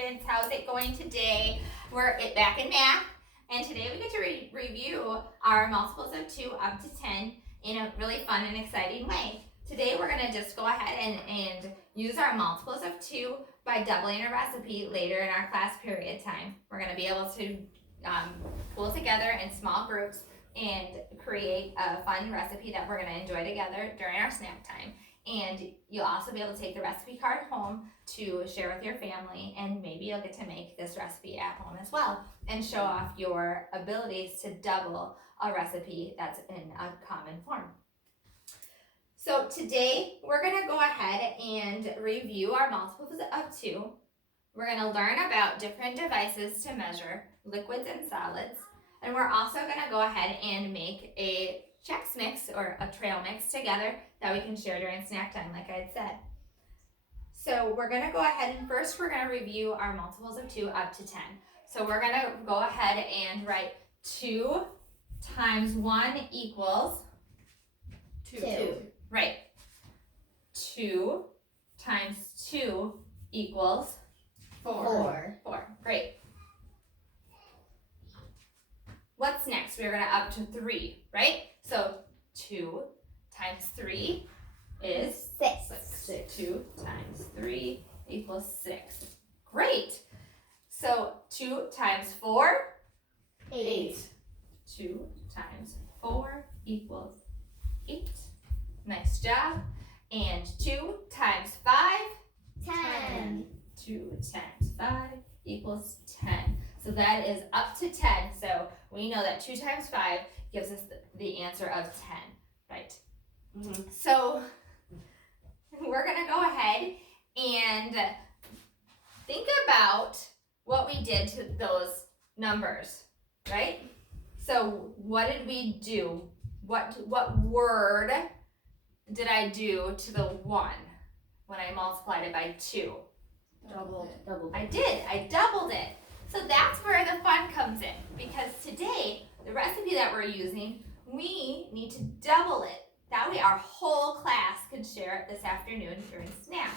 students. How's it going today? We're back in math, and today we get to review our multiples of 2 up to 10 in a really fun and exciting way. Today we're going to just go ahead and use our multiples of 2 by doubling a recipe later in our class period time. We're going to be able to pull together in small groups and create a fun recipe that we're going to enjoy together during our snack time. And you'll also be able to take the recipe card home to share with your family, and maybe you'll get to make this recipe at home as well and show off your abilities to double a recipe that's in a common form. So today we're going to go ahead and review our multiples of 2. We're going to learn about different devices to measure liquids and solids, and we're also going to go ahead and make a Chex Mix or a trail mix together that we can share during snack time, like I had said. So we're going to go ahead and first we're going to review our multiples of 2 up to 10. So we're going to go ahead and write 2 times 1 equals 2. Right. 2 times 2 equals 4. 4. Great. What's next? We're going to up to 3, right? So 2 times 3 is 6. 2 times 3 equals 6. Great. So 2 times 4? 8. 2 times 4 equals 8. Nice job. And 2 times 5? 10. 2 times 5 equals 10. So that is up to 10. So we know that 2 times 5 gives us the answer of 10, right? Mm-hmm. So we're going to go ahead and think about what we did to those numbers, right? So what did we do? What word did I do to the 1 when I multiplied it by 2? Doubled. I did. I doubled it. So that's where the fun comes in, because today, the recipe that we're using, we need to double it. That way our whole class can share it this afternoon during snack.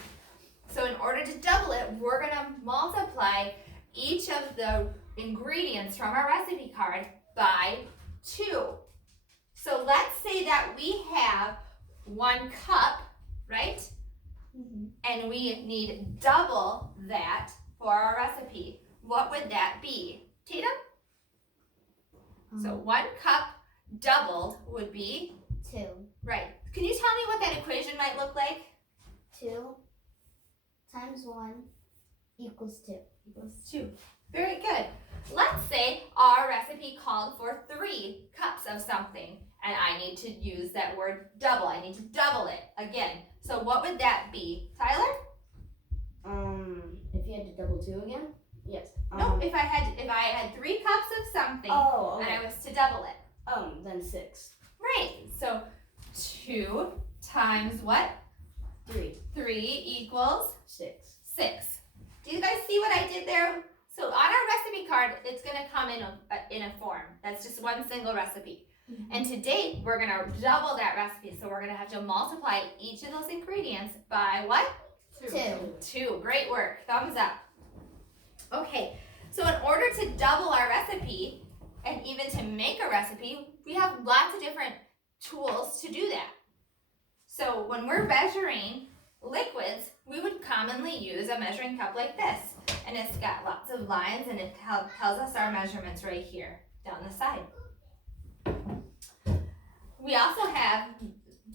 So in order to double it, we're going to multiply each of the ingredients from our recipe card by 2. So let's say that we have 1 cup, right? Mm-hmm. And we need double that for our recipe. What would that be? Tatum? So 1 cup doubled would be? 2. Right. Can you tell me what that equation might look like? 2 times 1 equals 2. Equals 2. Very good. Let's say our recipe called for 3 cups of something, and I need to use that word double. I need to double it again. So what would that be? Tyler? If you had to double 2 again? Yes. No, if I had 3 cups of something, Oh, okay. and I was to double it. Then 6. Right. So 2 times what? 3. 3 equals 6. 6. Do you guys see what I did there? So on our recipe card, it's going to come in a form. That's just one single recipe. Mm-hmm. And today, we're going to double that recipe. So we're going to have to multiply each of those ingredients by what? 2. 2. Great work. Thumbs up. Okay. So in order to double our recipe, and even to make a recipe, we have lots of different tools to do that. So when we're measuring liquids, we would commonly use a measuring cup like this. And it's got lots of lines, and it tells us our measurements right here down the side. We also have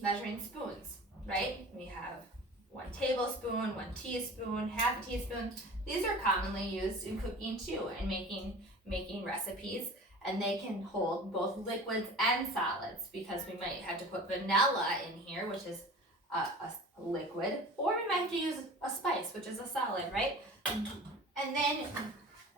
measuring spoons, right? We have 1 tablespoon, 1 teaspoon, half a teaspoon. These are commonly used in cooking too, and making recipes. And they can hold both liquids and solids, because we might have to put vanilla in here, which is a liquid, or we might have to use a spice, which is a solid, right? And then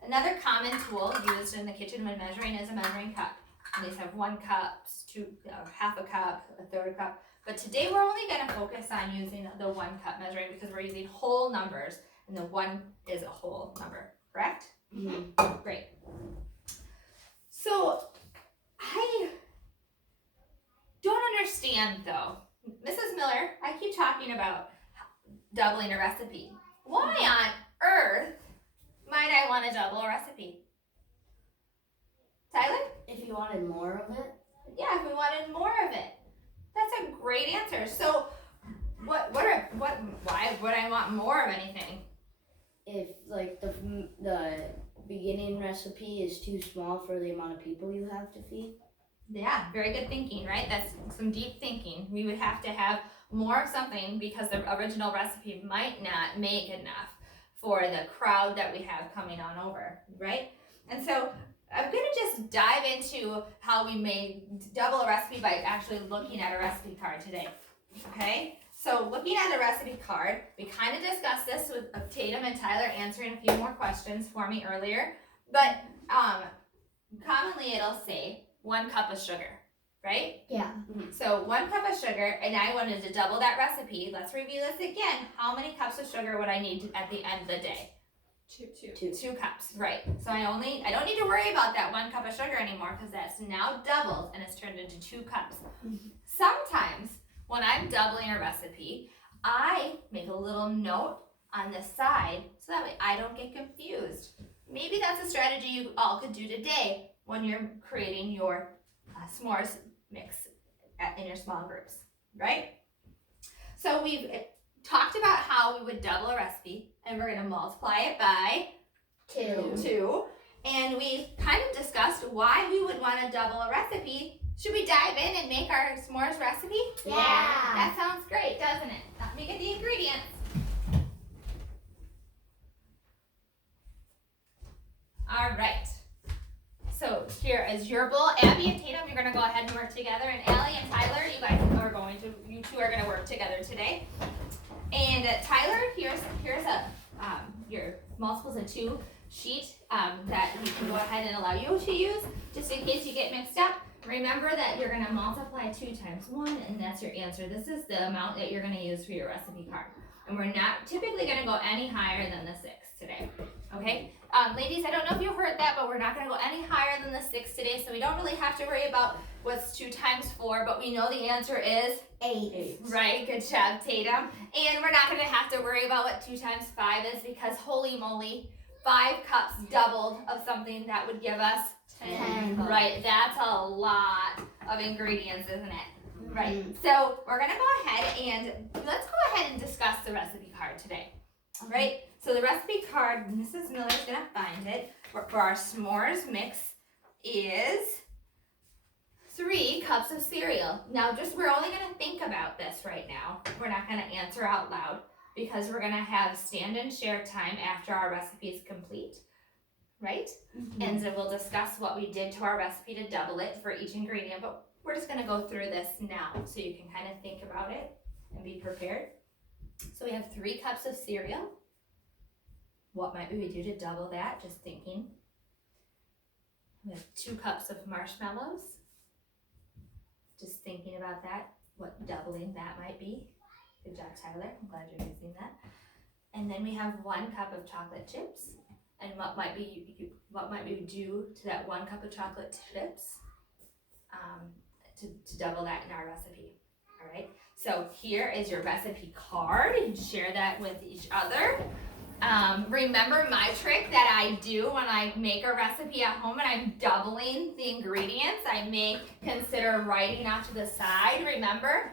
another common tool used in the kitchen when measuring is a measuring cup. And these have 1 cup, 2, half a cup, a third cup. But today we're only going to focus on using the 1 cup measuring, because we're using whole numbers, and the 1 is a whole number, correct? Mm-hmm. Great. So I don't understand though. Mrs. Miller, I keep talking about doubling a recipe. Why on earth might I want to double a recipe? Tyler? If you wanted more of it, Yeah, if we wanted more of it. That's a great answer. So, why would I want more of anything? if like the beginning recipe is too small for the amount of people you have to feed. Yeah, very good thinking, right? That's some deep thinking. We would have to have more of something because the original recipe might not make enough for the crowd that we have coming on over, right? And so I'm gonna just dive into how we may double a recipe by actually looking at a recipe card today, okay? So looking at a recipe card, we kind of discussed this with Tatum and Tyler answering a few more questions for me earlier, but commonly it'll say 1 cup of sugar, right? Yeah. So 1 cup of sugar, and I wanted to double that recipe. Let's review this again. How many cups of sugar would I need at the end of the day? 2. 2 cups, right. So I don't need to worry about that 1 cup of sugar anymore because that's now doubled and it's turned into 2 cups. Sometimes when I'm doubling a recipe, I make a little note on the side so that way I don't get confused. Maybe that's a strategy you all could do today when you're creating your s'mores mix in your small groups, right? So we've talked about how we would double a recipe, and we're going to multiply it by 2. And we kind of discussed why we would want to double a recipe. Should we dive in and make our s'mores recipe? Yeah. That sounds great, doesn't it? Let me get the ingredients. All right. So here is your bowl. Abby and Tatum, you're gonna go ahead and work together, and Allie and Tyler, you two are gonna work together today. And Tyler, here's a your multiples of 2 sheet that we can go ahead and allow you to use, just in case you get mixed up. Remember that you're gonna multiply 2 times 1, and that's your answer. This is the amount that you're gonna use for your recipe card. And we're not typically gonna go any higher than the 6 today, okay? Ladies, I don't know if you heard that, but we're not gonna go any higher than the 6 today, so we don't really have to worry about what's 2 times 4, but we know the answer is 8. right. Good job, Tatum. And we're not gonna have to worry about what 2 times 5 is because holy moly, 5 cups doubled of something that would give us 10. Right, that's a lot of ingredients, isn't it? Right. So we're gonna go ahead and let's go ahead and discuss the recipe card today. Right? So the recipe card, Mrs. Miller's gonna find it, for our s'mores mix is 3 cups of cereal. Now we're only gonna think about this right now. We're not gonna answer out loud because we're gonna have stand and share time after our recipe is complete. Right? And so we'll discuss what we did to our recipe to double it for each ingredient, but we're just gonna go through this now so you can kind of think about it and be prepared. So we have 3 cups of cereal. What might we do to double that? Just thinking. We have 2 cups of marshmallows. Just thinking about that, what doubling that might be. Good job, Tyler. I'm glad you're using that. And then we have 1 cup of chocolate chips. And what might we do to that 1 cup of chocolate chips to double that in our recipe? All right. So here is your recipe card. You can share that with each other. Remember my trick that I do when I make a recipe at home and I'm doubling the ingredients. I may consider writing off to the side. Remember,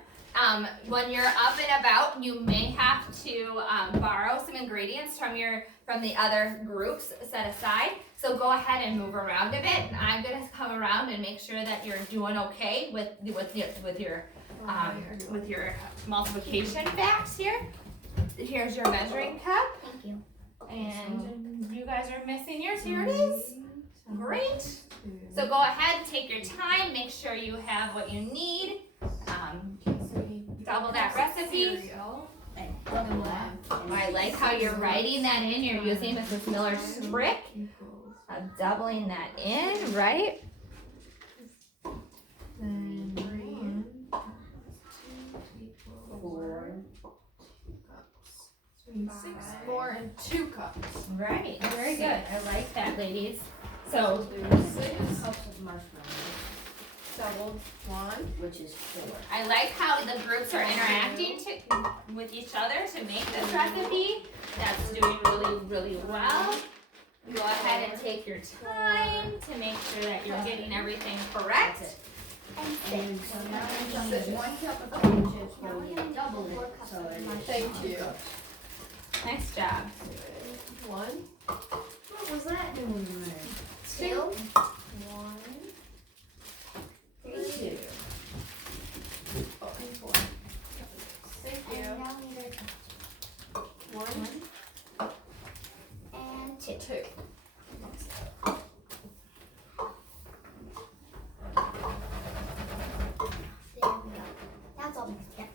when you're up and about, you may have to borrow some ingredients from the other groups set aside. So go ahead and move around a bit. I'm gonna come around and make sure that you're doing okay with your multiplication facts here. Here's your measuring cup. Thank you. And you guys are missing yours. Here it is. Great. So go ahead, take your time, make sure you have what you need. Double that recipe. I like how you're writing that in. You're using Mrs. Miller's trick of doubling that in, right? Six, 4, and 2 cups. Right. Very good. I like that, ladies. So 6 cups of marshmallows, Doubled 1. which is 4. I like how the groups are interacting with each other to make this recipe. That's doing really, really well. Go ahead and take your time to make sure that you're getting everything correct. And so now we're going to Six. 1 cup of corn chips, but we double it, so it's Thank you. Nice job. 1, What was that doing there? 2. 1, 3, 2. oh, and 4. Thank And you. now we need our 1, and 2. 2. There we go. That's all mixed together.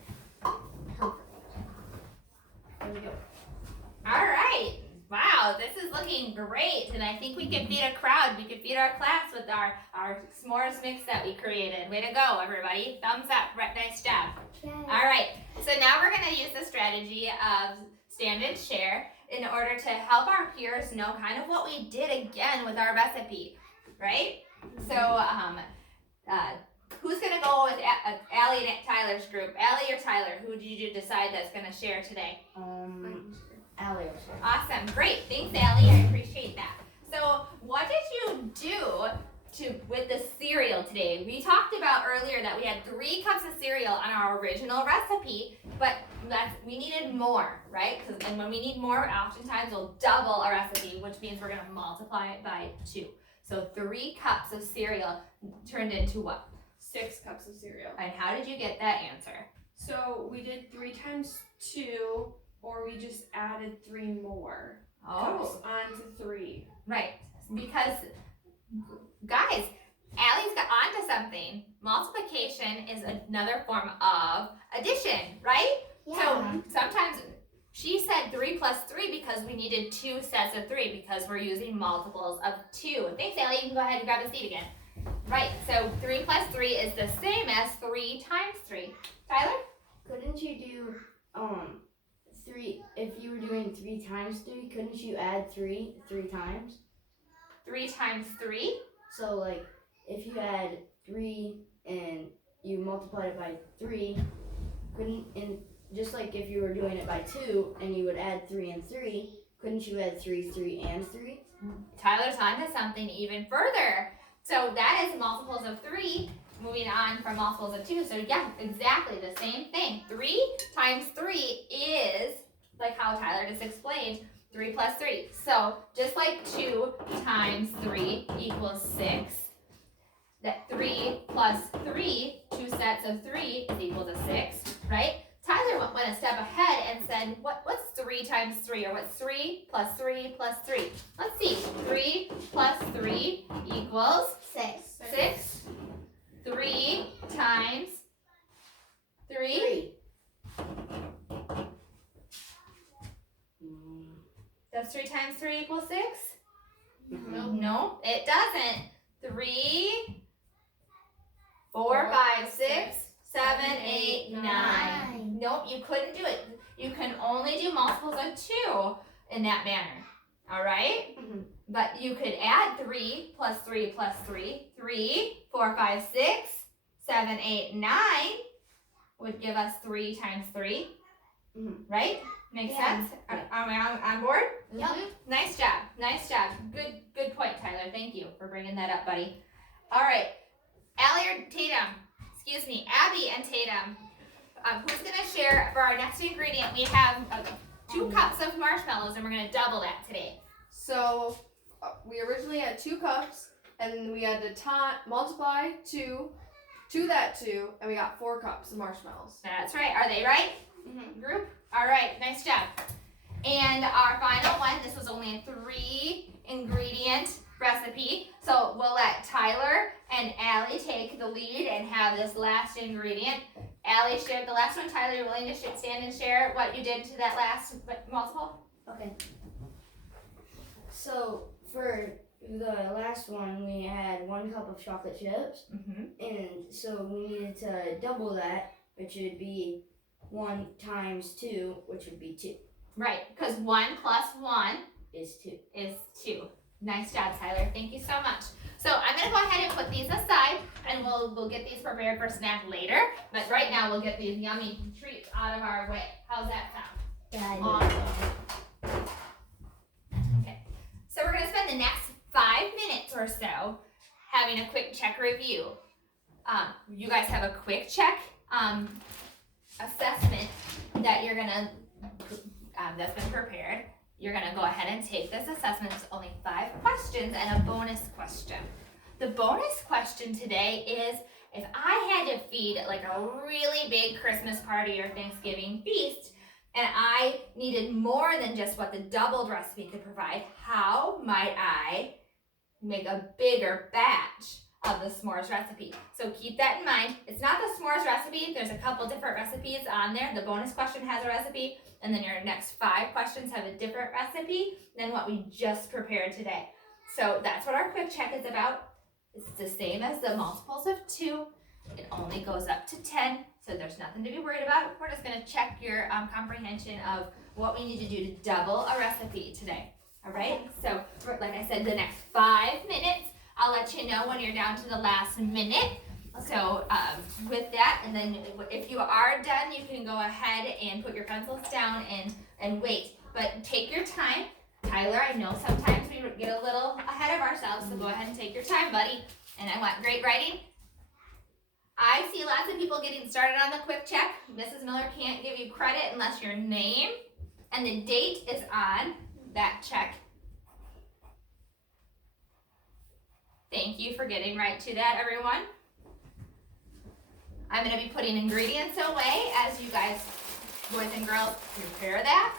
There we go. All right. Wow, this is looking great. And I think we can feed a crowd. We can feed our class with our s'mores mix that we created. Way to go, everybody. Thumbs up. Nice job. All right. So now we're going to use the strategy of stand and share in order to help our peers know kind of what we did again with our recipe, right? So, who's going to go with Allie and Tyler's group? Allie or Tyler? Who did you decide that's going to share today? Allie. Awesome, great, thanks Allie, I appreciate that. So what did you do with the cereal today? We talked about earlier that we had 3 cups of cereal on our original recipe, but we needed more, right? And when we need more, oftentimes we'll double our recipe, which means we're gonna multiply it by 2. So 3 cups of cereal turned into what? 6 cups of cereal. And how did you get that answer? So we did 3 times 2, or we just added 3 more cups onto 3. Right, because guys, Allie's got onto something. Multiplication is another form of addition, right? So sometimes she said 3 plus 3 because we needed 2 sets of 3 because we're using multiples of 2. Thanks, Allie. You can go ahead and grab a seat again. Right, so 3 plus 3 is the same as 3 times 3. Tyler? Couldn't you do 3 if you were doing 3 times 3? Couldn't you add 3 times? 3 times 3? So like if you had 3 and you multiplied it by 3, just like if you were doing it by 2 and you would add 3 and 3, couldn't you add 3, 3 and 3? Tyler's onto something even further. So that is multiples of 3, moving on from multiples of 2. So yeah, exactly the same thing. 3 times 3 is, like how Tyler just explained, 3 plus 3. So just like 2 times 3 equals 6, that 3 plus 3, 2 sets of 3 is equal to 6, right? Tyler went a step ahead and said, what's 3 times 3? Or what's 3 plus 3 plus 3? Let's see. 3 plus 3 equals 6. 3 times 3. Does 3 times 3 equal 6? No, it doesn't. 3, 4, 5, 6, 7, 8, 9. Nope, you couldn't do it. You can only do multiples of 2 in that manner. All right? But you could add 3 plus 3 plus 3. 3, 4, 5, 6, 7, 8, 9 would give us 3 times 3. Right? Makes sense? Are we on board? Yep. Nice job. Nice job. Good point, Tyler. Thank you for bringing that up, buddy. All right. Allie or Tatum? Excuse me, Abby and Tatum. Who's going to share for our next ingredient? We have 2 cups of marshmallows, and we're going to double that today. So we originally had 2 cups, and we had to multiply 2 to that 2, and we got 4 cups of marshmallows. That's right. Are they right? Group? All right. Nice job. And our final one, this was only a 3 ingredient recipe. So we'll let Tyler and Allie take the lead and have this last ingredient. Allie shared the last one. Tyler, you're willing to stand and share what you did to that last multiple? Okay. So for the last one, we had 1 cup of chocolate chips, and so we needed to double that, which would be 1 times 2, which would be 2. Right, because 1 plus 1 Is 2. is 2. Nice job, Tyler. Thank you so much. So I'm gonna go ahead and put these aside, and we'll get these prepared for snack later. But right now we'll get these yummy treats out of our way. How's that sound? Yeah, Awesome. Okay. So we're gonna spend having a quick check review. You guys have a quick check assessment that you're gonna that's been prepared. You're gonna go ahead and take this assessment. It's only 5 questions and a bonus question. The bonus question today is, if I had to feed like a really big Christmas party or Thanksgiving feast, and I needed more than just what the doubled recipe could provide, how might I make a bigger batch of the s'mores recipe? So keep that in mind. It's not the s'mores recipe. There's a couple different recipes on there. The bonus question has a recipe, and then your next 5 questions have a different recipe than what we just prepared today. So that's what our quick check is about. It's the same as the multiples of 2. It only goes up to 10, so there's nothing to be worried about. We're just gonna check your comprehension of what we need to do to double a recipe today. All right, so like I said, the next 5 minutes, I'll let you know when you're down to the last minute. So with that, and then if you are done, you can go ahead and put your pencils down and wait. But take your time. Tyler, I know sometimes we get a little ahead of ourselves, so go ahead and take your time, buddy. And I want great writing. I see lots of people getting started on the quick check. Mrs. Miller can't give you credit unless your name and the date is on that check. Thank you for getting right to that, everyone. I'm going to be putting ingredients away as you guys, boys and girls, prepare that.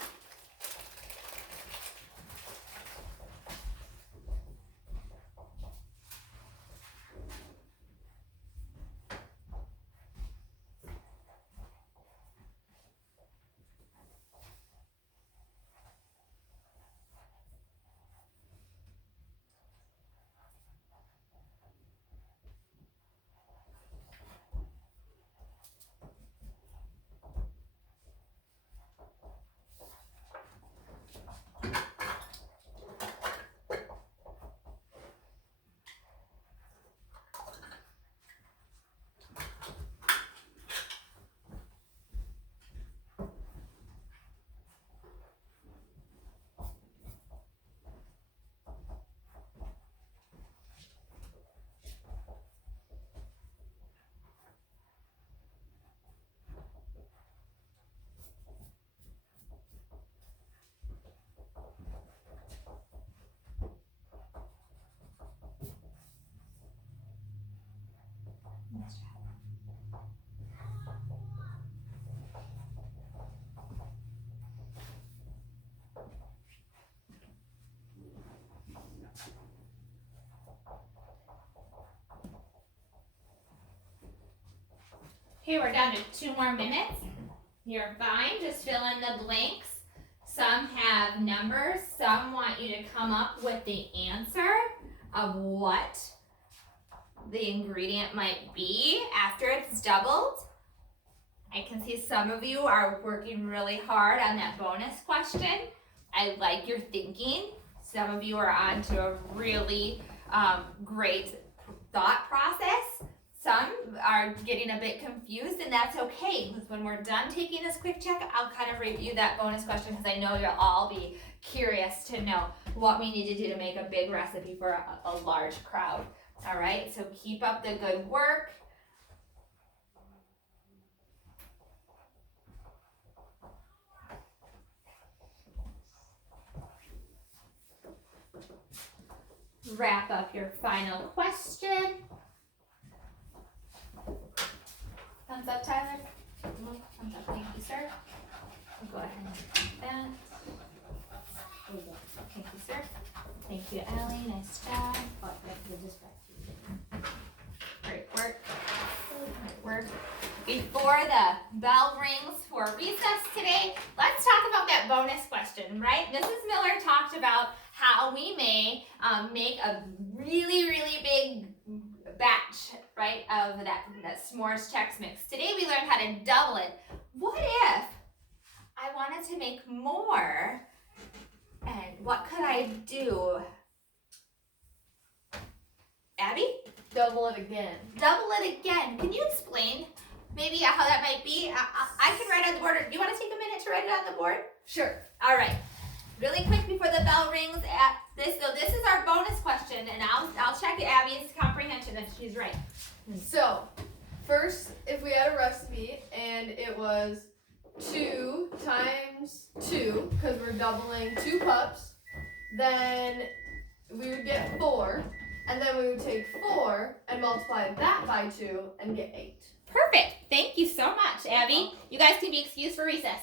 Okay, we're down to 2 more minutes. You're fine, just fill in the blanks. Some have numbers, some want you to come up with the answer of what the ingredient might be after it's doubled. I can see some of you are working really hard on that bonus question. I like your thinking. Some of you are on to a really great thought process. Some are getting a bit confused, and that's okay, because when we're done taking this quick check, I'll kind of review that bonus question, because I know you'll all be curious to know what we need to do to make a big recipe for a large crowd. All right, so keep up the good work. Wrap up your final question. Thumbs up, Tyler. Thumbs up, thank you, sir. We'll go ahead and take that. Thank you, sir. Thank you, Allie. Nice job. Great work. Great work. Before the bell rings for recess today, let's talk about that bonus question, right? Mrs. Miller talked about how we may make a really, really big batch, right, of that s'mores Chex Mix. Today we learned how to double it. What if I wanted to make more? And what could I do? Abby? Double it again. Double it again. Can you explain maybe how that might be? I can write on the board. Do you want to take a minute to write it on the board? Sure. All right. Really quick before the bell rings at this. So this is our bonus question, and I'll check Abby's comprehension. then she's right. So, first, if we had a recipe and it was 2 times 2, because we're doubling 2 cups, then we would get 4, and then we would take 4 and multiply that by 2 and get 8. Perfect. Thank you so much, Abby. You guys can be excused for recess.